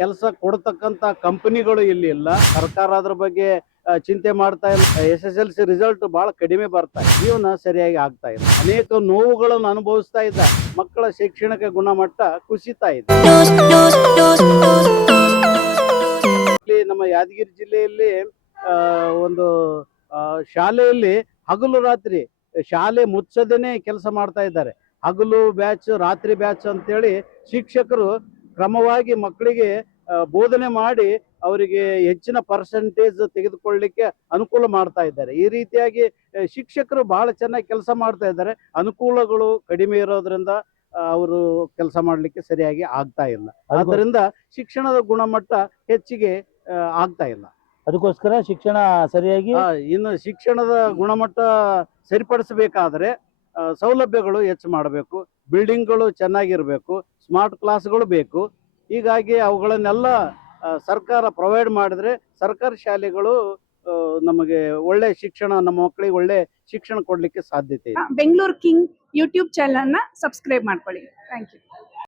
ಕೆಲಸ ಕೊಡ್ತಕ್ಕಂತ ಕಂಪನಿಗಳು ಇಲ್ಲಿ ಇಲ್ಲ. ಸರ್ಕಾರ ಅದ್ರ ಬಗ್ಗೆ ಚಿಂತೆ ಮಾಡ್ತಾ ಇಲ್ಲ. SSLC ರಿಸಲ್ಟ್ ಬಹಳ ಕಡಿಮೆ ಬರ್ತಾ ಇದೆ. ಜೀವನ ಸರಿಯಾಗಿ ಆಗ್ತಾ ಇಲ್ಲ. ಅನೇಕ ನೋವುಗಳನ್ನು ಅನುಭವಿಸ್ತಾ ಇದ್ದ ಮಕ್ಕಳ ಶೈಕ್ಷಣಿಕ ಗುಣಮಟ್ಟ ಕುಸಿತಾ ಇದೆ. ನಮ್ಮ ಯಾದಗಿರಿ ಜಿಲ್ಲೆಯಲ್ಲಿ ಒಂದು ಶಾಲೆಯಲ್ಲಿ ಹಗಲು ರಾತ್ರಿ ಶಾಲೆ ಮುಚ್ಚದೇನೆ ಕೆಲಸ ಮಾಡ್ತಾ ಇದ್ದಾರೆ. ಹಗಲು ಬ್ಯಾಚ್, ರಾತ್ರಿ ಬ್ಯಾಚ್ ಅಂತೇಳಿ ಶಿಕ್ಷಕರು ಕ್ರಮವಾಗಿ ಮಕ್ಕಳಿಗೆ ಬೋಧನೆ ಮಾಡಿ ಅವರಿಗೆ ಹೆಚ್ಚಿನ ಪರ್ಸೆಂಟೇಜ್ ತೆಗೆದುಕೊಳ್ಳಲಿಕ್ಕೆ ಅನುಕೂಲ ಮಾಡ್ತಾ ಇದ್ದಾರೆ. ಈ ರೀತಿಯಾಗಿ ಶಿಕ್ಷಕರು ಬಹಳ ಚೆನ್ನಾಗಿ ಕೆಲಸ ಮಾಡ್ತಾ ಇದ್ದಾರೆ. ಅನುಕೂಲಗಳು ಕಡಿಮೆ ಇರೋದ್ರಿಂದ ಅವರು ಕೆಲಸ ಮಾಡಲಿಕ್ಕೆ ಸರಿಯಾಗಿ ಆಗ್ತಾ ಇಲ್ಲ. ಆದ್ದರಿಂದ ಶಿಕ್ಷಣದ ಗುಣಮಟ್ಟ ಹೆಚ್ಚಿಗೆ ಆಗ್ತಾ ಇಲ್ಲ. ಅದಕ್ಕೋಸ್ಕರ ಶಿಕ್ಷಣ ಸರಿಯಾಗಿ ಇನ್ನು ಶಿಕ್ಷಣದ ಗುಣಮಟ್ಟ ಸರಿಪಡಿಸಬೇಕಾದ್ರೆ ಸೌಲಭ್ಯಗಳು ಹೆಚ್ಚು ಮಾಡಬೇಕು, ಬಿಲ್ಡಿಂಗ್ಗಳು ಚೆನ್ನಾಗಿರ್ಬೇಕು, ಸ್ಮಾರ್ಟ್ ಕ್ಲಾಸ್ಗಳು ಬೇಕು. ಹೀಗಾಗಿ ಅವುಗಳನ್ನೆಲ್ಲ ಸರ್ಕಾರ ಪ್ರೊವೈಡ್ ಮಾಡಿದ್ರೆ ಸರ್ಕಾರಿ ಶಾಲೆಗಳು ನಮಗೆ ಒಳ್ಳೆ ಶಿಕ್ಷಣ, ನಮ್ಮ ಮಕ್ಕಳಿಗೆ ಒಳ್ಳೆ ಶಿಕ್ಷಣ ಕೊಡ್ಲಿಕ್ಕೆ ಸಾಧ್ಯತೆ ಇದೆ. ಬೆಂಗಳೂರು ಕಿಂಗ್ ಯೂಟ್ಯೂಬ್ ಚಾನೆಲ್ ನ ಸಬ್ಸ್ಕ್ರೈಬ್ ಮಾಡ್ಕೊಳ್ಳಿ. Thank you.